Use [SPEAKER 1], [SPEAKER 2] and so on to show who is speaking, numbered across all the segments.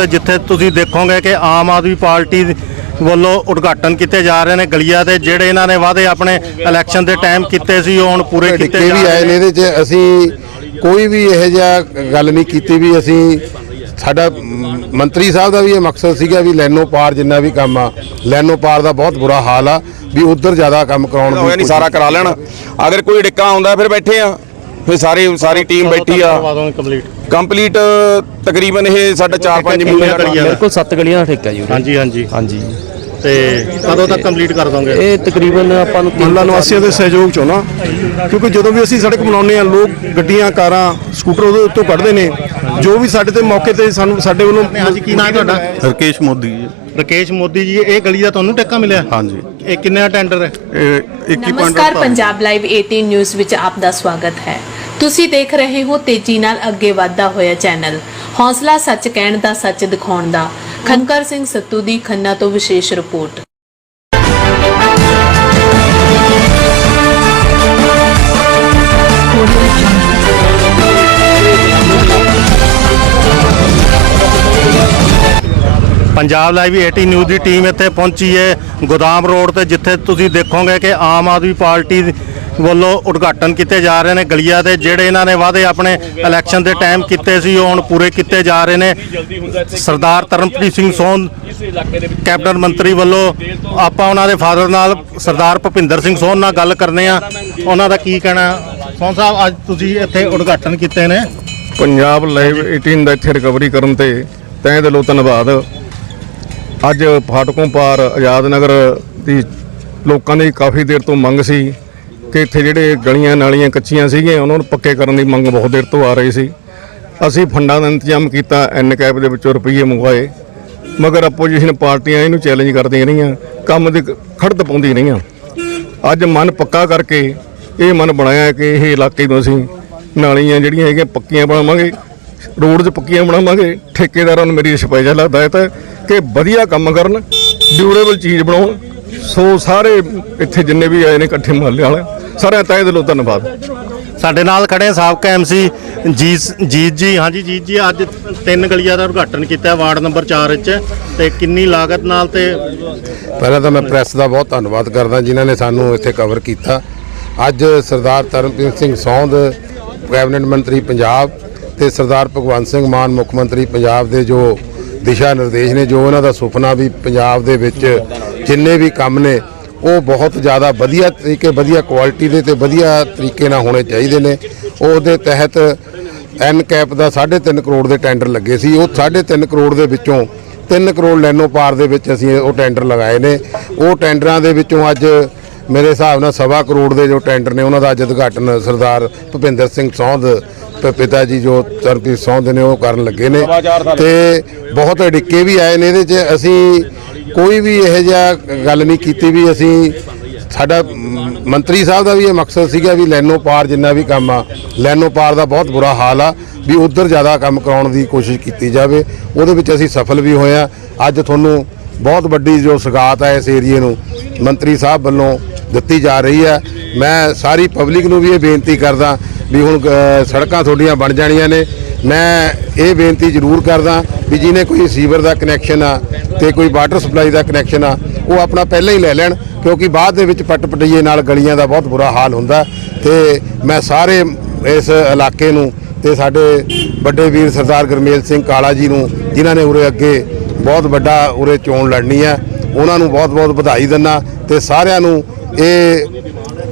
[SPEAKER 1] ਤੇ ਜਿੱਥੇ ਤੁਸੀਂ ਦੇਖੋਗੇ ਕਿ ਆਮ ਆਦਮੀ ਪਾਰਟੀ ਵੱਲੋਂ ਉਦਘਾਟਨ ਕੀਤੇ ਜਾ ਰਹੇ ਨੇ ਗਲੀਆਂ ਦੇ ਜਿਹੜੇ ਇਹਨਾਂ ਨੇ ਵਾਅਦੇ ਆਪਣੇ ਇਲੈਕਸ਼ਨ ਦੇ ਟਾਈਮ ਕੀਤੇ ਸੀ ਉਹ ਹੁਣ ਪੂਰੇ ਕੀਤੇ ਜਾ
[SPEAKER 2] ਵੀ ਆਏ
[SPEAKER 1] ਰਹੇ
[SPEAKER 2] ਨੇ ਇਹਦੇ 'ਚ ਅਸੀਂ ਕੋਈ ਵੀ ਇਹੋ ਜਿਹਾ ਗੱਲ ਨਹੀਂ ਕੀਤੀ ਵੀ ਅਸੀਂ ਸਾਡਾ ਮੰਤਰੀ ਸਾਹਿਬ ਦਾ ਵੀ ਇਹ ਮਕਸਦ ਸੀਗਾ ਵੀ ਲੈਨੋ ਪਾਰ ਜਿੰਨਾ ਵੀ ਕੰਮ ਆ ਲੈਨੋ ਪਾਰ ਦਾ ਬਹੁਤ ਬੁਰਾ ਹਾਲ ਆ ਵੀ ਉਧਰ ਜ਼ਿਆਦਾ ਕੰਮ ਕਰਾਉਣ
[SPEAKER 3] ਹੋਇਆ ਨਹੀਂ
[SPEAKER 2] ਦੀ
[SPEAKER 3] ਸਾਰਾ ਕਰਾ ਲੈਣ। ਅਗਰ ਕੋਈ ਡਿੱਕਾ ਆਉਂਦਾ ਫਿਰ ਬੈਠੇ ਆ। ਫਿਰ ਸਾਰੀ ਸਾਰੀ ਟੀਮ ਬੈਠੀ ਆ।
[SPEAKER 1] ਕਰਵਾ ਦੋਗੇ ਕੰਪਲੀਟ
[SPEAKER 3] ਤਕਰੀਬਨ ਇਹ ਸਾਡਾ 4-5 ਮਹੀਨੇ ਦਾ ਕੰਮ ਹੈ।
[SPEAKER 4] ਮੇਰੇ ਕੋਲ 7 ਗਲੀਆਂ ਦਾ ਠੇਕਾ ਜੀ ਉਰੇ।
[SPEAKER 1] ਹਾਂਜੀ ਹਾਂਜੀ।
[SPEAKER 4] ਹਾਂਜੀ।
[SPEAKER 1] ਤੇ ਕਦੋਂ ਤੱਕ ਕੰਪਲੀਟ ਕਰ ਦੋਗੇ?
[SPEAKER 4] ਇਹ ਤਕਰੀਬਨ ਆਪਾਂ ਨੂੰ
[SPEAKER 5] ਮਹੱਲਾ ਨਿਵਾਸੀਆਂ ਦੇ ਸਹਿਯੋਗ ਚੋਂ ਨਾ ਕਿਉਂਕਿ ਜਦੋਂ ਵੀ ਅਸੀਂ ਸੜਕ ਬਣਾਉਂਦੇ ਆ ਲੋਕ ਗੱਡੀਆਂ ਕਾਰਾਂ ਸਕੂਟਰ ਉਹਦੇ ਉੱਤੋਂ ਕੱਢਦੇ ਨੇ। ਜੋ ਵੀ ਸਾਡੇ ਤੇ ਮੌਕੇ ਤੇ ਸਾਨੂੰ ਸਾਡੇ ਵੱਲੋਂ
[SPEAKER 1] ਹਾਂਜੀ ਕੀ ਨਾਮ ਹੈ ਤੁਹਾਡਾ?
[SPEAKER 6] ਰਕੇਸ਼ ਮੋਦੀ ਜੀ।
[SPEAKER 1] ਰਕੇਸ਼ ਮੋਦੀ ਜੀ ਇਹ ਗਲੀ ਦਾ ਤੁਹਾਨੂੰ ਟੱਕਾ ਮਿਲਿਆ?
[SPEAKER 6] ਹਾਂਜੀ।
[SPEAKER 1] ਇਹ ਕਿੰਨਾ ਟੈਂਡਰ ਹੈ?
[SPEAKER 6] ਇਹ 21
[SPEAKER 7] ਨਮਸਕਾਰ ਪੰਜਾਬ ਲਾਈਵ 18 ਨਿਊਜ਼ ਵਿੱਚ ਆਪ ਦਾ ਸਵਾਗਤ ਹੈ। ਤੁਸੀਂ ਦੇਖ ਰਹੇ ਹੋ ਤੇਜ਼ੀ ਨਾਲ ਅੱਗੇ ਵਧਦਾ ਹੋਇਆ ਚੈਨਲ। ਹੌਸਲਾ ਸੱਚ ਕਹਿਣ ਦਾ ਸੱਚ ਦਿਖਾਉਣ ਦਾ। ਖਨਕਰ ਸਿੰਘ ਸੱਤੂ ਦੀ ਖੰਨਾ ਤੋਂ ਵਿਸ਼ੇਸ਼ ਰਿਪੋਰਟ।
[SPEAKER 1] ਪੰਜਾਬ ਲਾਈਵ 18 ਨਿਊਜ਼ ਦੀ ਟੀਮ ਇੱਥੇ ਪਹੁੰਚੀ ਹੈ। ਗੋਦਾਮ ਰੋਡ ਤੇ ਜਿੱਥੇ ਤੁਸੀਂ ਦੇਖੋਗੇ ਕਿ ਆਮ ਆਦਮੀ ਪਾਰਟੀ ਵੱਲੋਂ ਉਦਘਾਟਨ ਕੀਤੇ ਜਾ ਰਹੇ ਨੇ ਗਲੀਆਂ ਦੇ ਜਿਹੜੇ ਇਹਨਾਂ ਨੇ ਵਾਅਦੇ ਆਪਣੇ ਇਲੈਕਸ਼ਨ ਦੇ ਟਾਈਮ ਕੀਤੇ ਸੀ, ਉਹ ਹੁਣ ਪੂਰੇ ਕੀਤੇ ਜਾ ਰਹੇ ਨੇ। ਸਰਦਾਰ ਤਰਨਪ੍ਰੀਤ ਸਿੰਘ ਸੋਨ ਕੈਬਨਿਟ ਮੰਤਰੀ ਵੱਲੋਂ ਆਪਾਂ ਉਹਨਾਂ ਦੇ ਫਾਦਰ ਨਾਲ ਸਰਦਾਰ ਭੁਪਿੰਦਰ ਸਿੰਘ ਸੋਨ ਨਾਲ ਗੱਲ ਕਰਨੇ ਆ। ਉਹਨਾਂ ਦਾ ਕੀ ਕਹਿਣਾ? ਸੋਨ ਸਾਹਿਬ, ਅੱਜ ਤੁਸੀਂ ਇੱਥੇ ਉਦਘਾਟਨ ਕੀਤੇ ਨੇ।
[SPEAKER 5] ਪੰਜਾਬ ਲਾਈਵ 18 ਦਾ ਇੱਥੇ ਰਿਕਵਰੀ ਕਰਨ ਤੇ ਤਹਿ ਦਿਲੋਂ ਧੰਨਵਾਦ। ਅੱਜ ਫਾਟਕੋਂ ਪਾਰ ਆਜ਼ਾਦ ਨਗਰ ਦੀ ਲੋਕਾਂ ਦੀ ਕਾਫੀ ਦੇਰ ਤੋਂ ਮੰਗ ਸੀ। ਕਿ ਇੱਥੇ ਜਿਹੜੇ ਗਲੀਆਂ ਨਾਲੀਆਂ ਕੱਚੀਆਂ ਸੀਗੀਆਂ, ਉਹਨਾਂ ਨੂੰ ਪੱਕੇ ਕਰਨ ਦੀ ਮੰਗ ਬਹੁਤ ਦੇਰ ਤੋਂ ਆ ਰਹੀ ਸੀ। ਅਸੀਂ ਫੰਡਾਂ ਦਾ ਇੰਤਜ਼ਾਮ ਕੀਤਾ, ਐਨ ਕੈਪ ਦੇ ਵਿੱਚੋਂ ਰੁਪਈਏ ਮੰਗਵਾਏ। ਮਗਰ ਆਪੋਜੀਸ਼ਨ ਪਾਰਟੀਆਂ ਇਹਨੂੰ ਚੈਲੰਜ ਕਰਦੀਆਂ ਰਹੀਆਂ, ਕੰਮ ਦੀ ਖੜਤ ਪਾਉਂਦੀਆਂ ਰਹੀਆਂ। ਅੱਜ ਮਨ ਪੱਕਾ ਕਰਕੇ ਇਹ ਮਨ ਬਣਾਇਆ ਕਿ ਇਹ ਇਲਾਕੇ ਨੂੰ ਅਸੀਂ ਨਾਲੀਆਂ ਜਿਹੜੀਆਂ ਹੈਗੀਆਂ ਪੱਕੀਆਂ ਬਣਾਵਾਂਗੇ, ਰੋਡ 'ਚ ਪੱਕੀਆਂ ਬਣਾਵਾਂਗੇ। ਠੇਕੇਦਾਰਾਂ ਨੂੰ ਮੇਰੀ ਸਪੈਸ਼ਲ ਹਦਾਇਤ ਹੈ ਕਿ ਵਧੀਆ ਕੰਮ ਕਰਨ ਡਿਊਰੇਬਲ ਚੀਜ਼ ਬਣਾਉਣ। ਸੋ ਸਾਰੇ ਇੱਥੇ ਜਿੰਨੇ ਵੀ ਆਏ ਨੇ ਇਕੱਠੇ ਮਹੱਲੇ ਵਾਲੇ ਸਾਰਿਆਂ ਤਹਿ ਦਿਲੋਂ ਧੰਨਵਾਦ।
[SPEAKER 1] ਸਾਡੇ ਨਾਲ ਖੜੇ ਸਾਬਕਾ ਐਮਸੀ ਜੀਤ ਜੀਤ ਜੀ। ਹਾਂਜੀ ਜੀਤ ਜੀ ਅੱਜ ਤਿੰਨ ਗਲੀਆਂ ਦਾ ਉਦਘਾਟਨ ਕੀਤਾ ਵਾਰਡ ਨੰਬਰ 4 ਵਿੱਚ ਤੇ ਕਿੰਨੀ ਲਾਗਤ ਨਾਲ ਤੇ
[SPEAKER 2] ਪਹਿਲਾਂ ਤਾਂ ਮੈਂ ਪ੍ਰੈਸ ਦਾ ਬਹੁਤ ਧੰਨਵਾਦ ਕਰਦਾ ਜਿਨ੍ਹਾਂ ਨੇ ਸਾਨੂੰ ਇੱਥੇ ਕਵਰ ਕੀਤਾ। ਅੱਜ ਸਰਦਾਰ ਤਰਨਪ੍ਰੀਤ ਸਿੰਘ ਸੌਂਦ ਕੈਬਨਿਟ ਮੰਤਰੀ ਪੰਜਾਬ ਤੇ ਸਰਦਾਰ ਭਗਵੰਤ ਸਿੰਘ ਮਾਨ ਮੁੱਖ ਮੰਤਰੀ ਪੰਜਾਬ ਦੇ ਜੋ ਦਿਸ਼ਾ ਨਿਰਦੇਸ਼ ਨੇ ਜੋ ਉਹਨਾਂ ਦਾ ਸੁਪਨਾ ਵੀ ਪੰਜਾਬ ਦੇ ਵਿੱਚ ਜਿੰਨੇ ਵੀ ਕੰਮ ਨੇ ਉਹ ਬਹੁਤ ਜ਼ਿਆਦਾ ਵਧੀਆ ਤਰੀਕੇ ਵਧੀਆ ਕੁਆਲਿਟੀ ਦੇ ਤੇ ਵਧੀਆ ਤਰੀਕੇ ਨਾਲ ਹੋਣੇ ਚਾਹੀਦੇ ਨੇ। ਉਹਦੇ ਤਹਿਤ ਐਨ ਕੈਪ ਦਾ 3.5 ਕਰੋੜ ਦੇ ਟੈਂਡਰ ਲੱਗੇ ਸੀ। ਉਹ 3.5 ਕਰੋੜ ਦੇ ਵਿੱਚੋਂ 3 ਕਰੋੜ ਲੈਨੋ ਪਾਰ ਦੇ ਵਿੱਚ ਅਸੀਂ ਉਹ ਟੈਂਡਰ ਲਗਾਏ ਨੇ। ਉਹ ਟੈਂਡਰਾਂ ਦੇ ਵਿੱਚੋਂ ਅੱਜ ਮੇਰੇ ਹਿਸਾਬ ਨਾਲ ਸਵਾ ਕਰੋੜ ਦੇ ਜੋ ਟੈਂਡਰ ਨੇ ਉਹਨਾਂ ਦਾ ਅੱਜ ਉਦਘਾਟਨ ਸਰਦਾਰ ਭੁਪਿੰਦਰ ਸਿੰਘ ਸੌਂਦ ਪ- ਪਿਤਾ ਜੀ ਜੋ ਤਰਨਪ੍ਰੀਤ ਸੌਂਦ ਨੇ ਉਹ ਕਰਨ ਲੱਗੇ ਨੇ। ਤੇ ਬਹੁਤ ਅੜਿੱਕੇ ਵੀ ਆਏ ਨੇ। ਇਹਦੇ 'ਚ ਅਸੀਂ ਕੋਈ ਵੀ ਇਹੋ ਜਿਹਾ ਗੱਲ ਨਹੀਂ ਕੀਤੀ ਵੀ ਅਸੀਂ ਸਾਡਾ ਮੰਤਰੀ ਸਾਹਿਬ ਦਾ ਵੀ ਇਹ ਮਕਸਦ ਸੀਗਾ ਵੀ ਲੈਨੋ ਪਾਰ ਜਿੰਨਾ ਵੀ ਕੰਮ ਆ, ਲੈਨੋ ਪਾਰ ਦਾ ਬਹੁਤ ਬੁਰਾ ਹਾਲ ਆ ਵੀ ਉਧਰ ਜ਼ਿਆਦਾ ਕੰਮ ਕਰਾਉਣ ਦੀ ਕੋਸ਼ਿਸ਼ ਕੀਤੀ ਜਾਵੇ। ਉਹਦੇ ਵਿੱਚ ਅਸੀਂ ਸਫਲ ਵੀ ਹੋਏ ਆ। ਅੱਜ ਤੁਹਾਨੂੰ ਬਹੁਤ ਵੱਡੀ ਜੋ ਸਗਾਤ ਹੈ ਇਸ ਏਰੀਏ ਨੂੰ ਮੰਤਰੀ ਸਾਹਿਬ ਵੱਲੋਂ ਦਿੱਤੀ ਜਾ ਰਹੀ ਹੈ ਮੈਂ ਸਾਰੀ ਪਬਲਿਕ ਨੂੰ ਵੀ ਇਹ ਬੇਨਤੀ ਕਰਦਾ ਵੀ ਹੁਣ ਸੜਕਾਂ ਤੁਹਾਡੀਆਂ ਬਣ ਜਾਣੀਆਂ ਨੇ। ਮੈਂ ਇਹ ਬੇਨਤੀ ਜ਼ਰੂਰ ਕਰਦਾ ਵੀ ਜਿਹਨੇ ਕੋਈ ਸੀਵਰ ਦਾ ਕਨੈਕਸ਼ਨ ਆ ਤੇ ਕੋਈ ਵਾਟਰ ਸਪਲਾਈ ਦਾ ਕਨੈਕਸ਼ਨ ਆ, ਉਹ ਆਪਣਾ ਪਹਿਲਾਂ ਹੀ ਲੈ ਲੈਣ, ਕਿਉਂਕਿ ਬਾਅਦ ਦੇ ਵਿੱਚ ਪੱਟ ਪਟਈਏ ਨਾਲ ਗਲੀਆਂ ਦਾ ਬਹੁਤ ਬੁਰਾ ਹਾਲ ਹੁੰਦਾ। ਤੇ ਮੈਂ ਸਾਰੇ ਇਸ ਇਲਾਕੇ ਨੂੰ ਤੇ ਸਾਡੇ ਵੱਡੇ ਵੀਰ ਸਰਦਾਰ ਗੁਰਮੇਲ ਸਿੰਘ ਕਾਲਾ ਜੀ ਨੂੰ, ਜਿਨ੍ਹਾਂ ਨੇ ਉਰੇ ਅੱਗੇ ਬਹੁਤ ਵੱਡਾ ਉਰੇ ਚੋਣ ਲੜਨੀ ਹੈ ਉਹਨਾਂ ਨੂੰ ਬਹੁਤ-ਬਹੁਤ ਵਧਾਈ ਦਿੰਦਾ ਤੇ ਸਾਰਿਆਂ ਨੂੰ ਇਹ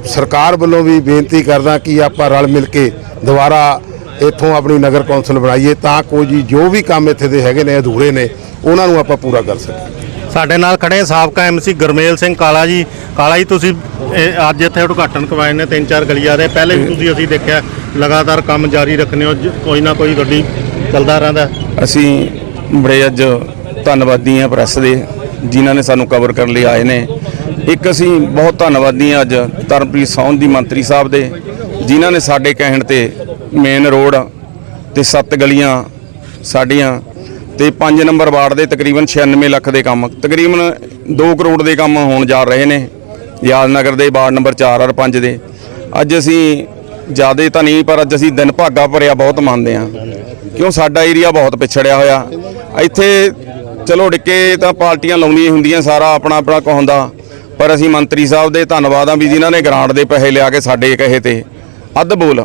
[SPEAKER 2] ਸਰਕਾਰ ਵੱਲੋਂ ਵੀ ਬੇਨਤੀ ਕਰਦਾ ਕਿ ਆਪਾਂ ਰਲ ਮਿਲ ਕੇ ਦੁਬਾਰਾ ਇੱਥੋਂ ਆਪਣੀ ਨਗਰ ਕੌਂਸਲ ਬਣਾਈਏ ਤਾਂ ਕੋਈ ਜੀ ਜੋ ਵੀ ਕੰਮ ਇੱਥੇ ਦੇ ਹੈਗੇ ਨੇ ਅਧੂਰੇ ਨੇ ਉਹਨਾਂ ਨੂੰ ਆਪਾਂ ਪੂਰਾ ਕਰ ਸਕੀਏ।
[SPEAKER 1] ਸਾਡੇ ਨਾਲ ਖੜੇ ਸਾਬਕਾ ਐਮਸੀ ਗਰਮੇਲ ਸਿੰਘ ਕਾਲਾ ਜੀ। ਕਾਲਾ ਜੀ ਤੁਸੀਂ ਇਹ ਅੱਜ ਇੱਥੇ ਉਦਘਾਟਨ ਕਰਵਾਏ ਨੇ ਤਿੰਨ ਚਾਰ ਗਲੀਆਂ ਦੇ। ਪਹਿਲੇ ਵੀ ਤੁਸੀਂ ਅਸੀਂ ਦੇਖਿਆ ਲਗਾਤਾਰ ਕੰਮ ਜਾਰੀ ਰੱਖਨੇ ਹੋ ਜ- ਕੋਈ ਨਾ ਕੋਈ ਤੁਹਾਡੀ ਚੱਲਦਾ ਰਹਿੰਦਾ।
[SPEAKER 3] ਅਸੀਂ ਬੜੇ ਅੱਜ ਧੰਨਵਾਦੀ ਹਾਂ ਪ੍ਰੈਸ ਦੇ ਜਿਨ੍ਹਾਂ ਨੇ ਸਾਨੂੰ ਕਵਰ ਕਰਨ ਲਈ ਆਏ ਨੇ। ਇੱਕ ਅਸੀਂ ਬਹੁਤ ਧੰਨਵਾਦੀ ਹਾਂ ਅੱਜ ਤਰਨਪ੍ਰੀਤ ਸੌਂਦ ਦੀ ਮੰਤਰੀ ਸਾਹਿਬ ਦੇ ਜਿਨ੍ਹਾਂ ਨੇ ਸਾਡੇ ਕਹਿਣ ਤੇ ਮੇਨ ਰੋਡ ਤੇ ਸੱਤ ਗਲੀਆਂ ਸਾਡੀਆਂ ਤੇ 5 ਨੰਬਰ ਵਾਰਡ ਦੇ ਤਕਰੀਬਨ 96 ਲੱਖ ਦੇ ਕੰਮ, ਤਕਰੀਬਨ 2 ਕਰੋੜ ਦੇ ਕੰਮ ਹੋਣ ਜਾ ਰਹੇ ਨੇ, ਯਾਦ ਨਗਰ ਦੇ ਵਾਰਡ ਨੰਬਰ 4 ਔਰ 5 ਦੇ। ਅੱਜ ਅਸੀਂ ਜਿਆਦੇ ਤਾਂ ਨਹੀਂ, ਪਰ ਅੱਜ ਅਸੀਂ ਦਿਨ ਭਾਗਾ ਭਰਿਆ ਬਹੁਤ ਮੰਨਦੇ ਹਾਂ। ਕਿਉਂ? ਸਾਡਾ ਏਰੀਆ ਬਹੁਤ ਪਿਛੜਿਆ ਹੋਇਆ। ਇੱਥੇ ਚਲੋ ਡਿੱਕੇ ਤਾਂ ਪਾਰਟੀਆਂ ਲਾਉਂਦੀਆਂ ਹੁੰਦੀਆਂ, ਸਾਰਾ ਆਪਣਾ ਆਪਣਾ ਕਹਾਉਂਦਾ ਪਰ ਅਸੀਂ ਮੰਤਰੀ ਸਾਹਿਬ ਦੇ ਧੰਨਵਾਦ ਆ ਵੀ ਜਿਨ੍ਹਾਂ ਨੇ ਗ੍ਰਾਂਟ ਦੇ ਪੈਸੇ ਲਿਆ ਕੇ ਸਾਡੇ ਕਹੇ ਤੇ। ਅੱਧ ਬੋਲ।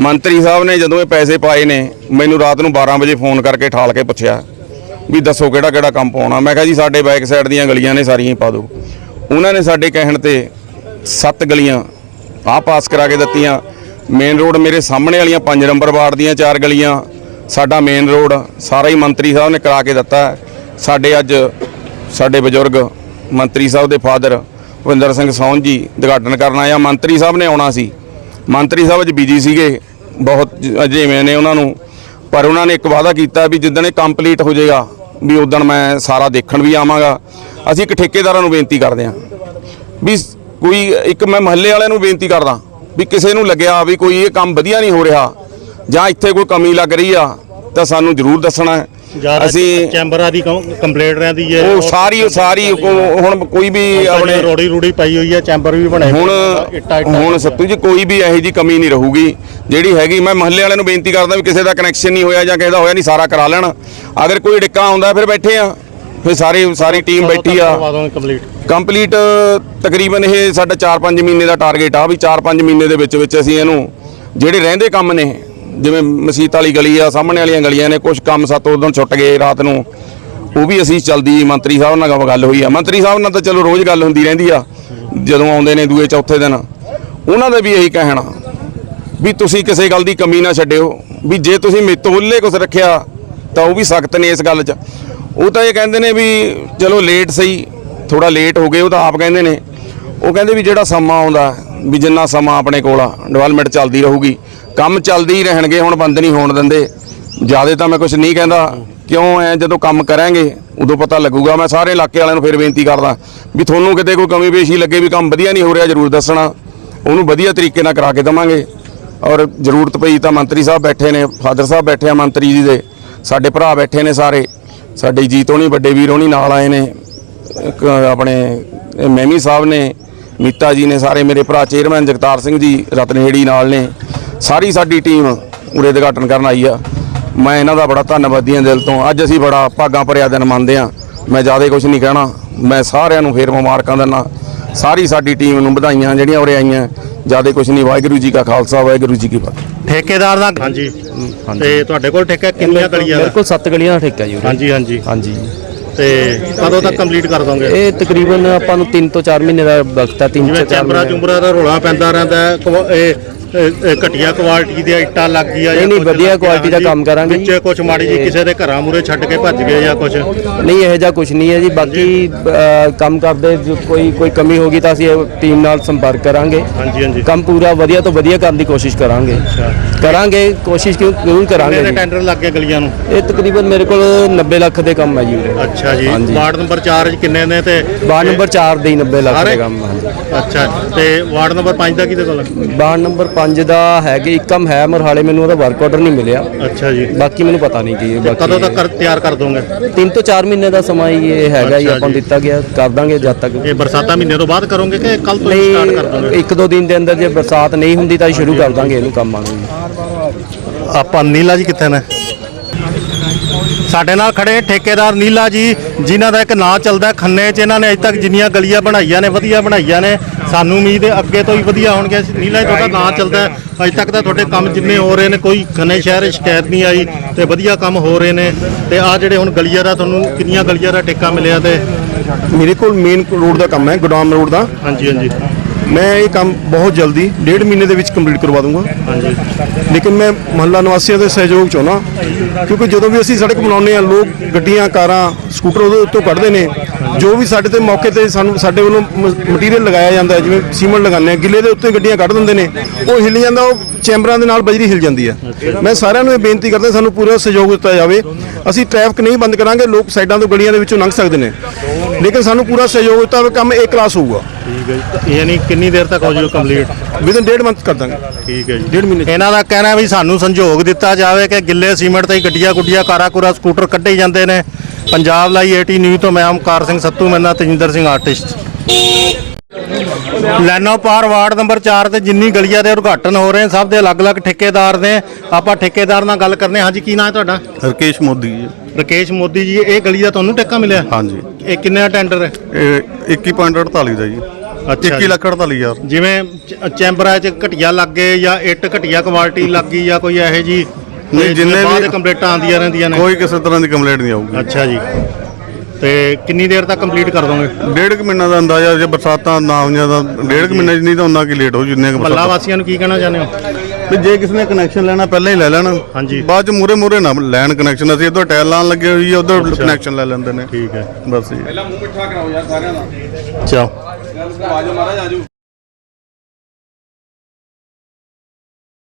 [SPEAKER 3] ਮੰਤਰੀ ਸਾਹਿਬ ਨੇ ਜਦੋਂ ਇਹ ਪੈਸੇ ਪਾਏ ਨੇ, ਮੈਨੂੰ ਰਾਤ ਨੂੰ 12 ਵਜੇ ਫੋਨ ਕਰਕੇ ਠਾਲ ਕੇ ਪੁੱਛਿਆ ਵੀ ਦੱਸੋ ਕਿਹੜਾ ਕਿਹੜਾ ਕੰਮ ਪਾਉਣਾ। ਮੈਂ ਕਿਹਾ ਜੀ, ਸਾਡੇ ਬੈਕ ਸਾਈਡ ਦੀਆਂ ਗਲੀਆਂ ਨੇ ਸਾਰੀਆਂ ਹੀ ਪਾ ਦਿਓ। ਉਹਨਾਂ ਨੇ ਸਾਡੇ ਕਹਿਣ ਤੇ ਸੱਤ ਗਲੀਆਂ ਆਹ ਪਾਸ ਕਰਾ ਕੇ ਦਿੱਤੀਆਂ। ਮੇਨ ਰੋਡ ਮੇਰੇ ਸਾਹਮਣੇ ਵਾਲੀਆਂ 5 ਨੰਬਰ ਵਾਰਡ ਦੀਆਂ ਚਾਰ ਗਲੀਆਂ, ਸਾਡਾ ਮੇਨ ਰੋਡ ਸਾਰਾ ਹੀ ਮੰਤਰੀ ਸਾਹਿਬ ਨੇ ਕਰਾ ਕੇ ਦਿੱਤਾ। ਸਾਡੇ ਅੱਜ ਸਾਡੇ ਬਜ਼ੁਰਗ ਮੰਤਰੀ ਸਾਹਿਬ ਦੇ ਫਾਦਰ ਭੁਪਿੰਦਰ ਸਿੰਘ ਸੌਨ ਜੀ ਉਦਘਾਟਨ ਕਰਨ ਆਇਆ ਮੰਤਰੀ ਸਾਹਿਬ ਨੇ ਆਉਣਾ ਸੀ। ਮੰਤਰੀ ਸਾਹਿਬ ਅੱਜ ਬਿਜ਼ੀ ਸੀਗੇ, ਬਹੁਤ ਅਜੇਵੇਂ ਨੇ ਉਹਨਾਂ ਨੂੰ। ਪਰ ਉਹਨਾਂ ਨੇ ਇੱਕ ਵਾਅਦਾ ਕੀਤਾ ਵੀ ਜਿੱਦਣ ਇਹ ਕੰਪਲੀਟ ਹੋ ਜਾਏਗਾ, ਵੀ ਉਦੋਂ ਮੈਂ ਸਾਰਾ ਦੇਖਣ ਵੀ ਆਵਾਂਗਾ, ਅਸੀਂ ਇੱਕ ਠੇਕੇਦਾਰਾਂ ਨੂੰ ਬੇਨਤੀ ਕਰਦੇ ਹਾਂ ਵੀ ਕੋਈ ਇੱਕ ਮੈਂ ਮਹੱਲੇ ਵਾਲਿਆਂ ਨੂੰ ਬੇਨਤੀ ਕਰਦਾ ਵੀ ਕਿਸੇ ਨੂੰ ਲੱਗਿਆ ਵੀ ਕੋਈ ਇਹ ਕੰਮ ਵਧੀਆ ਨਹੀਂ ਹੋ ਰਿਹਾ ਜਾਂ ਇੱਥੇ ਕੋਈ ਕਮੀ ਲੱਗ ਰਹੀ ਆ, ਤਾਂ ਸਾਨੂੰ ਜ਼ਰੂਰ ਦੱਸਣਾ ਹੈ। ਅਸੀਂ
[SPEAKER 1] ਚੈਂਬਰਾਂ ਦੀ ਕੰਪਲੇਂਟ ਰਹਿੰਦੀ ਹੈ
[SPEAKER 3] ਉਹ ਸਾਰੀ ਉਹ ਸਾਰੀ ਹੁਣ ਕੋਈ ਵੀ
[SPEAKER 1] ਆਪਣੇ ਰੋੜੀ ਰੂੜੀ ਪਈ ਹੋਈ ਹੈ ਚੈਂਬਰ ਵੀ ਬਣੇ
[SPEAKER 3] ਹੁਣ ਹੁਣ ਸੱਤੂ ਜੀ ਕੋਈ ਵੀ ਇਹੋ ਜੀ ਕਮੀ ਨਹੀਂ ਰਹੂਗੀ। ਜਿਹੜੀ ਹੈਗੀ ਮੈਂ ਮਹੱਲੇ ਵਾਲਿਆਂ ਨੂੰ ਬੇਨਤੀ ਕਰਦਾ ਵੀ ਕਿਸੇ ਦਾ ਕਨੈਕਸ਼ਨ ਨਹੀਂ ਹੋਇਆ ਜਾਂ ਕਿਸੇ ਦਾ ਹੋਇਆ ਨਹੀਂ ਸਾਰਾ ਕਰਾ ਲੈਣ। ਅਗਰ ਕੋਈ ਡਿੱਕਾ ਆਉਂਦਾ ਫਿਰ ਬੈਠੇ ਆ। ਫਿਰ ਸਾਰੀ ਸਾਰੀ ਟੀਮ ਬੈਠੀ ਆ।
[SPEAKER 1] ਕੰਪਲੀਟ
[SPEAKER 3] ਤਕਰੀਬਨ ਇਹ ਸਾਡਾ 4-5 ਮਹੀਨੇ ਦਾ ਟਾਰਗੇਟ ਆ ਵੀ 4-5 ਮਹੀਨੇ ਦੇ ਵਿੱਚ ਵਿੱਚ ਅਸੀਂ ਇਹਨੂੰ ਜਿਹੜੇ ਰਹਿੰਦੇ ਕੰਮ ਨੇ ਜਿਵੇਂ ਮਸੀਤ ਵਾਲੀ ਗਲੀ ਆ, ਸਾਹਮਣੇ ਵਾਲੀਆਂ ਗਲੀਆਂ ਨੇ ਕੁਝ ਕੰਮ ਸੱਤ ਉਦੋਂ ਛੁੱਟ ਗਏ ਰਾਤ ਨੂੰ। ਉਹ ਵੀ ਅਸੀਂ ਚਲਦੀ, ਮੰਤਰੀ ਸਾਹਿਬ ਨਾਲ ਗੱਲ ਹੋਈ ਆ। ਮੰਤਰੀ ਸਾਹਿਬ ਨਾਲ ਤਾਂ ਚਲੋ ਰੋਜ਼ ਗੱਲ ਹੁੰਦੀ ਰਹਿੰਦੀ ਆ, ਜਦੋਂ ਆਉਂਦੇ ਨੇ ਦੂਏ, ਚੌਥੇ ਦਿਨ। ਉਹਨਾਂ ਦਾ ਵੀ ਇਹੀ ਕਹਿਣਾ ਵੀ ਤੁਸੀਂ ਕਿਸੇ ਗੱਲ ਦੀ ਕਮੀ ਨਾ ਛੱਡਿਓ, ਵੀ ਜੇ ਤੁਸੀਂ ਮੇਤੋਂ ਉੱਲੇ ਕੁਝ ਰੱਖਿਆ, ਤਾਂ ਉਹ ਵੀ ਸਖਤ ਨੇ ਇਸ ਗੱਲ 'ਚ। ਉਹ ਤਾਂ ਇਹ ਕਹਿੰਦੇ ਨੇ ਵੀ ਚਲੋ ਲੇਟ ਸਹੀ ਥੋੜਾ ਲੇਟ ਹੋ ਗਏ, ਉਹ ਤਾਂ ਆਪ ਕਹਿੰਦੇ ਨੇ। ਉਹ ਕਹਿੰਦੇ ਵੀ ਜਿਹੜਾ ਸਮਾਂ ਆਉਂਦਾ, ਵੀ ਜਿੰਨਾ ਸਮਾਂ ਆਪਣੇ ਕੋਲ ਆ ਡਿਵੈਲਪਮੈਂਟ ਚੱਲਦੀ ਰਹੂਗੀ। ਕੰਮ ਚੱਲਦੇ ਹੀ ਰਹਿਣਗੇ, ਹੁਣ ਬੰਦ ਨਹੀਂ ਹੋਣ ਦਿੰਦੇ। ਜ਼ਿਆਦਾ ਤਾਂ ਮੈਂ ਕੁਝ ਨਹੀਂ ਕਹਿੰਦਾ। ਕਿਉਂ ਐ ਜਦੋਂ ਕੰਮ ਕਰਾਂਗੇ, ਉਦੋਂ ਪਤਾ ਲੱਗੂਗਾ। ਮੈਂ ਸਾਰੇ ਇਲਾਕੇ ਵਾਲਿਆਂ ਨੂੰ ਫਿਰ ਬੇਨਤੀ ਕਰਦਾ ਵੀ ਤੁਹਾਨੂੰ ਕਿਤੇ ਕੋਈ ਕਮੀ ਪੇਸ਼ੀ ਲੱਗੇ ਵੀ ਕੰਮ ਵਧੀਆ ਨਹੀਂ ਹੋ ਰਿਹਾ, ਜਰੂਰ ਦੱਸਣਾ। ਉਹਨੂੰ ਵਧੀਆ ਤਰੀਕੇ ਨਾਲ ਕਰਾ ਕੇ ਦਵਾਂਗੇ। ਔਰ ਜ਼ਰੂਰਤ ਪਈ ਤਾਂ ਮੰਤਰੀ ਸਾਹਿਬ ਬੈਠੇ ਨੇ, ਫਾਦਰ ਸਾਹਿਬ ਬੈਠੇ ਆ ਮੰਤਰੀ ਜੀ ਦੇ। ਸਾਡੇ ਭਰਾ ਬੈਠੇ ਨੇ ਸਾਰੇ। ਸਾਡੇ ਜੀਤ ਹੋਣੀ, ਵੱਡੇ ਵੀਰ ਹੋਣੀ ਨਾਲ ਆਏ ਨੇ। ਆਪਣੇ ਇਹ ਮੈਮੀ ਸਾਹਿਬ ਨੇ, ਮੀਤਾ ਜੀ ਨੇ ਸਾਰੇ ਮੇਰੇ ਭਰਾ, ਚੇਅਰਮੈਨ ਜਗਤਾਰ ਸਿੰਘ ਜੀ, ਰਤਨਹੇੜੀ ਨਾਲ ਨੇ। ਸਾਰੀ ਸਾਡੀ ਟੀਮ ਉਰੇ ਉਦਘਾਟਨ ਕਰਨ ਆਈ ਆ। ਮੈਂ ਇਹਨਾਂ ਦਾ ਬੜਾ ਧੰਨਵਾਦੀ ਹਾਂ ਦਿਲ ਤੋਂ। ਅੱਜ ਅਸੀਂ ਬੜਾ ਭਾਗਾਂ ਭਰਿਆ ਦਿਨ ਮੰਨਦੇ ਆ ਮੈਂ ਜ਼ਿਆਦਾ ਕੁਝ ਨਹੀਂ ਕਹਿਣਾ। ਮੈਂ ਸਾਰਿਆਂ ਨੂੰ ਫੇਰ ਮੁਬਾਰਕਾਂ ਦਿੰਦਾ। ਸਾਰੀ ਸਾਡੀ ਟੀਮ ਨੂੰ ਵਧਾਈਆਂ ਜਿਹੜੀਆਂ ਉਰੇ ਆਈਆਂ। ਜ਼ਿਆਦਾ ਕੁਝ ਨਹੀਂ। ਵਾਹਿਗੁਰੂ ਜੀ ਕਾ ਖਾਲਸਾ ਵਾਹਿਗੁਰੂ ਜੀ ਕੀ ਫਤਿਹ।
[SPEAKER 1] ਠੇਕੇਦਾਰ ਦਾ ਹਾਂਜੀ। ਤੇ ਤੁਹਾਡੇ ਕੋਲ ਠੇਕਾ ਕਿੰਨੀਆਂ ਗਲੀਆਂ
[SPEAKER 4] ਮੇਰੇ
[SPEAKER 1] ਦਾ?
[SPEAKER 4] ਕੋਲ 7 ਗਲੀਆਂ ਦਾ ਠੇਕਾ ਜੀ ਉਰੇ।
[SPEAKER 1] ਹਾਂਜੀ ਹਾਂਜੀ।
[SPEAKER 4] ਹਾਂਜੀ।
[SPEAKER 1] ਤੇ ਕਦੋਂ ਤੱਕ ਕੰਪਲੀਟ ਕਰ ਦੋਗੇ?
[SPEAKER 4] ਇਹ ਤਕਰੀਬਨ ਆਪਾਂ ਨੂੰ 3 ਤੋਂ 4 ਮਹੀਨੇ ਦਾ ਵਕਤ ਹੈ 3
[SPEAKER 1] ਜਿਵੇਂ
[SPEAKER 4] ਤੋਂ 4
[SPEAKER 1] ਚੈਂਬਰਾ
[SPEAKER 4] ਮਹੀਨੇ
[SPEAKER 1] ਚੁੰਬਰਾ ਦਾ ਰੋਲਾ ਪੈਂਦਾ ਰਹਿੰਦਾ ਇਹ ਘਟੀਆ ਕੁਆਲਿਟੀ ਦੀਆਂ ਇੱਟਾਂ ਲੱਗ ਗਈਆਂ
[SPEAKER 4] ਨਹੀਂ, ਨਹੀਂ, ਵਧੀਆ quality ਦਾ। ਕੰਮ ਕਰਾਂਗੇ।
[SPEAKER 1] ਵਿੱਚ ਕੁਝ ਮਾੜੀ ਜੀ ਕਿਸੇ ਦੇ ਘਰਾਂ ਮੂਰੇ ਛੱਡ ਕੇ ਭੱਜ ਗਏ ਜਾਂ ਕੁਝ
[SPEAKER 4] ਨਹੀਂ ਇਹੋ ਜਿਹਾ ਕੁਝ ਨਹੀਂ ਹੈ ਜੀ। ਬਾਕੀ ਕੰਮ ਕਰਦੇ ਕੋਈ ਕੋਈ ਕਮੀ ਹੋਗੀ ਤਾਂ ਅਸੀਂ ਟੀਮ ਨਾਲ ਸੰਪਰਕ ਕਰਾਂਗੇ।
[SPEAKER 1] ਹਾਂਜੀ ਹਾਂਜੀ।
[SPEAKER 4] ਕੰਮ ਪੂਰਾ ਵਧੀਆ ਤੋਂ ਵਧੀਆ ਕਰਨ ਦੀ ਕੋਸ਼ਿਸ਼ ਕਰਾਂਗੇ। ਕਰਾਂਗੇ ਕੋਸ਼ਿਸ਼ ਕਿਉਂ ਜ਼ਰੂਰ ਕਰਾਂਗੇ
[SPEAKER 1] ਕਿੰਨੇ ਦੇ
[SPEAKER 4] ਜੀ।
[SPEAKER 1] ਟੈਂਡਰ ਲੱਗ ਗਏ ਗਲੀਆਂ ਨੂੰ?
[SPEAKER 4] ਇਹ ਤਕਰੀਬਨ ਮੇਰੇ ਕੋਲ 90 ਲੱਖ ਦੇ ਕੰਮ ਹੈ ਜੀ
[SPEAKER 1] ਅੱਛਾ ਜੀ। ਵਾਰਡ ਨੰਬਰ 4 ਚ ਕਿੰਨੇ ਨੇ ਤੇ
[SPEAKER 4] ਵਾਰਡ ਨੰਬਰ 4 ਦੇ ਹੀ 90 ਲੱਖ? ਦੇ ਕੰਮ ਹਾਂਜੀ
[SPEAKER 1] ਅੱਛਾ। ਤੇ ਵਾਰਡ ਨੰਬਰ 5 ਦਾ ਕਿਹਦੇ ਕੋਲ
[SPEAKER 4] ਵਾਰਡ ਨੰਬਰ 5 ਦਾ ਹੈਗੇ ਇੱਕ ਕੰਮ ਹੈ ਮਰ ਹਾਲੇ ਮੈਨੂੰ ਉਹਦਾ ਵਰਕ ਆਰਡਰ ਨਹੀਂ ਮਿਲਿਆ।
[SPEAKER 1] ਅੱਛਾ ਜੀ।
[SPEAKER 4] ਬਾਕੀ ਮੈਨੂੰ ਪਤਾ ਨਹੀਂ ਕੀ ਹੈ
[SPEAKER 1] ਕਦੋਂ
[SPEAKER 4] ਬਾਕੀ
[SPEAKER 1] ਤੱਕ ਕਰ- ਤਿਆਰ ਕਰ ਦੋਗੇ?
[SPEAKER 4] 3 ਤੋਂ 4 ਮਹੀਨੇ ਦਾ ਸਮਾਂ ਹੀ ਇਹ ਹੈਗਾ ਜੀ
[SPEAKER 1] ਅੱਛਾ
[SPEAKER 4] ਆਪਾਂ ਨੂੰ
[SPEAKER 1] ਜੀ।
[SPEAKER 4] ਦਿੱਤਾ ਗਿਆ ਕਰ ਦਾਂਗੇ ਜਦ ਤੱਕ।
[SPEAKER 1] ਇਹ ਬਰਸਾਤਾਂ ਮਹੀਨੇ ਤੋਂ ਬਾਅਦ ਕਰੋਗੇ ਕਿ ਕੱਲ ਤੋਂ ਹੀ ਸਟਾਰਟ ਕਰ ਦੋਗੇ?
[SPEAKER 4] ਨਹੀਂ ਇੱਕ ਦੋ ਦਿਨ ਦੇ ਅੰਦਰ ਜੇ ਬਰਸਾਤ ਨਹੀਂ ਹੁੰਦੀ ਤਾਂ ਸ਼ੁਰੂ ਕਰ ਦਾਂਗੇ ਇਹਨੂੰ ਕੰਮਾਂ ਜੀ।
[SPEAKER 1] ਆਪਾਂ ਨੀਲਾ ਜੀ ਕਿੱਥੇ ਨੇ? ਸਾਡੇ ਨਾਲ ਖੜੇ ਠੇਕੇਦਾਰ ਨੀਲਾ ਜੀ ਜਿਨ੍ਹਾਂ ਦਾ ਇੱਕ ਨਾਂ ਚੱਲਦਾ ਖੰਨੇ 'ਚ। ਇਹਨਾਂ ਨੇ ਅਜੇ ਤੱਕ ਜਿੰਨੀਆਂ ਗਲੀਆਂ ਬਣਾਈਆਂ ਨੇ ਵਧੀਆ ਬਣਾਈਆਂ ਨੇ। ਸਾਨੂੰ ਉਮੀਦ ਹੈ ਅੱਗੇ ਤੋਂ ਹੀ ਵਧੀਆ ਹੋਣਗੇ ਨੀਲਾ ਜੀ ਤੁਹਾਡਾ ਨਾਂ ਚੱਲਦਾ ਅਜੇ ਤੱਕ ਤਾਂ ਤੁਹਾਡੇ ਕੰਮ ਜਿੰਨੇ ਹੋ ਰਹੇ ਨੇ ਕੋਈ ਖੰਨੇ ਸ਼ਹਿਰ ਸ਼ਿਕਾਇਤ ਨਹੀਂ ਆਈ ਤੇ ਵਧੀਆ ਕੰਮ ਹੋ ਰਹੇ ਨੇ। ਤੇ ਆ ਜਿਹੜੇ ਹੁਣ ਗਲੀਆਂ ਦਾ ਤੁਹਾਨੂੰ ਕਿੰਨੀਆਂ ਗਲੀਆਂ ਦਾ ਠੇਕਾ ਮਿਲਿਆ ਤੇ
[SPEAKER 6] ਮੇਰੇ ਕੋਲ ਮੇਨ ਰੋਡ ਦਾ ਕੰਮ ਹੈ ਗੋਦਾਮ ਰੋਡ ਦਾ।
[SPEAKER 1] ਹਾਂਜੀ ਹਾਂਜੀ।
[SPEAKER 6] ਮੈਂ ਇਹ ਕੰਮ ਬਹੁਤ ਜਲਦੀ, ਡੇਢ ਮਹੀਨੇ ਦੇ ਵਿੱਚ ਕੰਪਲੀਟ ਕਰਵਾ ਦੂੰਗਾ। ਲੇਕਿਨ ਮੈਂ ਮਹੱਲਾ ਨਿਵਾਸੀਆਂ ਦੇ ਸਹਿਯੋਗ ਚਾਹੁੰਦਾ, ਕਿਉਂਕਿ ਜਦੋਂ ਵੀ ਅਸੀਂ ਸੜਕ ਬਣਾਉਂਦੇ ਆ ਲੋਕ ਗੱਡੀਆਂ, ਕਾਰਾਂ, ਸਕੂਟਰ ਉਹਦੇ ਉੱਤੋਂ ਕੱਢਦੇ ਨੇ। ਜੋ ਵੀ ਸਾਡੇ ਤੇ ਮੌਕੇ ਤੇ ਸਾਨੂੰ ਸਾਡੇ ਵੱਲੋਂ ਮਟੀਰੀਅਲ ਲਗਾਇਆ ਜਾਂਦਾ ਜਿਵੇਂ ਸੀਮੈਂਟ ਲਗਾਉਂਦੇ ਆ ਗਿੱਲੇ ਦੇ ਉੱਤੇ ਗੱਡੀਆਂ ਕੱਢ ਦਿੰਦੇ ਨੇ, ਉਹ ਹਿੱਲ ਜਾਂਦਾ, ਉਹ ਚੈਂਬਰਾਂ ਦੇ ਨਾਲ ਬਜਰੀ ਹਿੱਲ ਜਾਂਦੀ ਹੈ। ਮੈਂ ਸਾਰਿਆਂ ਨੂੰ ਇਹ ਬੇਨਤੀ ਕਰਦਾ, ਸਾਨੂੰ ਪੂਰਾ ਸਹਿਯੋਗ ਦਿੱਤਾ ਜਾਵੇ। ਅਸੀਂ ਟ੍ਰੈਫਿਕ ਨਹੀਂ ਬੰਦ ਕਰਾਂਗੇ, ਲੋਕ ਸਾਈਡਾਂ ਤੋਂ ਗਲੀਆਂ ਦੇ ਵਿੱਚੋਂ ਲੰਘ ਸਕਦੇ ਨੇ। ਲੇਕਿਨ ਸਾਨੂੰ ਪੂਰਾ ਸਹਿਯੋਗ ਦਿੱਤਾ ਕੰਮ ਇਹ ਕਲਾਸ ਹੋਊਗਾ।
[SPEAKER 1] ਠੀਕ ਹੈ ਜੀ। ਯਾਨੀ ਕਿੰਨੀ ਦੇਰ ਤੱਕ ਹੋ ਜਾਊਗਾ ਕੰਪਲੀਟ
[SPEAKER 6] ਵਿਦਨ ਡੇਢ ਮੰਥ ਕਰ ਦਾਂਗੇ।
[SPEAKER 1] ਠੀਕ ਹੈ ਜੀ।
[SPEAKER 6] ਡੇਢ ਮਹੀਨੇ 'ਚ।
[SPEAKER 1] ਇਹਨਾਂ ਦਾ ਕਹਿਣਾ ਵੀ ਸਾਨੂੰ ਸੰਯੋਗ ਦਿੱਤਾ ਜਾਵੇ ਕਿ ਗਿੱਲੇ ਸੀਮੈਂਟ ਤੇ ਹੀ ਗੱਡੀਆਂ ਗੁੱਡੀਆਂ ਕਾਰਾਂ ਕੁਰਾ ਸਕੂਟਰ ਕੱਢੇ ਜਾਂਦੇ ਨੇ। ਪੰਜਾਬ ਲਈ ਏਟੀ ਨਿਊਜ਼ ਤੋਂ ਮੈਂ ਓਮਕਾਰ ਸਿੰਘ ਸੱਤੂ ਮੈਂ ਨਾਲ ਤਜਿੰਦਰ ਸਿੰਘ ਆਰਟਿਸਟ ਲੈਨੋ ਪਾਰ ਵਾਰਡ ਨੰਬਰ 4 ਤੇ ਜਿੰਨੀ ਗਲੀਆਂ ਦੇ ਉਦਘਾਟਨ ਹੋ ਰਹੇ ਸਭ ਦੇ ਅਲੱਗ-ਅਲੱਗ ਠੇਕੇਦਾਰ ਨੇ। ਆਪਾਂ ਠੇਕੇਦਾਰ ਨਾਲ ਗੱਲ ਕਰਨੇ ਹਾਂ ਹਾਂਜੀ ਕੀ ਨਾਮ ਹੈ ਤੁਹਾਡਾ?
[SPEAKER 8] ਰਕੇਸ਼ ਮੋਦੀ ਜੀ।
[SPEAKER 1] ਰਕੇਸ਼ ਮੋਦੀ ਜੀ ਇਹ ਗਲੀ ਦਾ ਤੁਹਾਨੂੰ ਠੇਕਾ ਮਿਲਿਆ?
[SPEAKER 8] ਹਾਂਜੀ।
[SPEAKER 1] ਇਹ ਕਿੰਨੇ ਟੈਂਡਰ ਹੈ?
[SPEAKER 8] ਇਹ 21.48 ਦਾ ਜੀ।
[SPEAKER 1] ਅੱਛਾ
[SPEAKER 8] 21
[SPEAKER 1] ਜੀ।
[SPEAKER 8] ਲੱਖ 48 ਹਜ਼ਾਰ।
[SPEAKER 1] ਜਿਵੇਂ ਚ- ਚੈਂਬਰਾਂ 'ਚ ਘਟੀਆ ਲੱਗ ਗਏ ਜਾਂ ਇੱਟ ਘਟੀਆ ਕੁਆਲਿਟੀ ਲੱਗ ਗਈ ਜਾਂ ਕੋਈ ਇਹੋ ਜੀ
[SPEAKER 8] ਨਹੀਂ, ਜਿੰਨੇ ਵੀ-
[SPEAKER 1] ਕੰਪਲੀਟਾਂ ਆਉਂਦੀਆਂ ਰਹਿੰਦੀਆਂ ਨੇ?
[SPEAKER 8] ਕੋਈ ਕਿਸੇ ਤਰ੍ਹਾਂ ਦੀ ਕੰਪਲੇਂਟ ਨਹੀਂ ਆਊਗੀ।
[SPEAKER 1] ਅੱਛਾ ਜੀ। ਤੇ ਕਿੰਨੀ ਦੇਰ ਤੱਕ ਕੰਪਲੀਟ ਕਰ ਦੋਗੇ?
[SPEAKER 8] ਡੇਢ ਕੁ ਮਹੀਨਾ ਦਾ ਅੰਦਾਜ਼ਾ ਜੇ ਬਰਸਾਤਾਂ ਨਾ ਹੋਈਆਂ ਤਾਂ ਡੇਢ ਕੁ ਮਹੀਨੇ ਨਹੀਂ ਤਾਂ ਉਹਨਾਂ ਕੀ ਲੇਟ ਹੋ ਜਿੰਨੇ ਕੁ ਬਰਸਾਤਾਂ।
[SPEAKER 1] ਵਾਸੀਆਂ ਨੂੰ ਕੀ ਕਹਿਣਾ ਚਾਹੁੰਦੇ ਹੋ?
[SPEAKER 8] ਵੀ ਜੇ ਕਿਸੇ ਨੇ ਕਨੈਕਸ਼ਨ ਲੈਣਾ ਪਹਿਲਾਂ ਹੀ ਲੈ ਲੈਣ।
[SPEAKER 1] ਹਾਂਜੀ।
[SPEAKER 8] ਬਾਅਦ ਚ ਮੂਰੇ ਮੂਰੇ ਨਾ ਲੈਣ ਕਨੈਕਸ਼ਨ ਅਸੀਂ ਇੱਧਰ ਟਾਇਲ ਲਾਉਣ ਲੱਗੇ ਹੋਈ ਉਧਰ ਕਨੈਕਸ਼ਨ ਲੈ ਲੈਂਦੇ ਨੇ।
[SPEAKER 1] ਠੀਕ ਹੈ।
[SPEAKER 8] ਬਸ ਜੀ।
[SPEAKER 1] ਚਲੋ।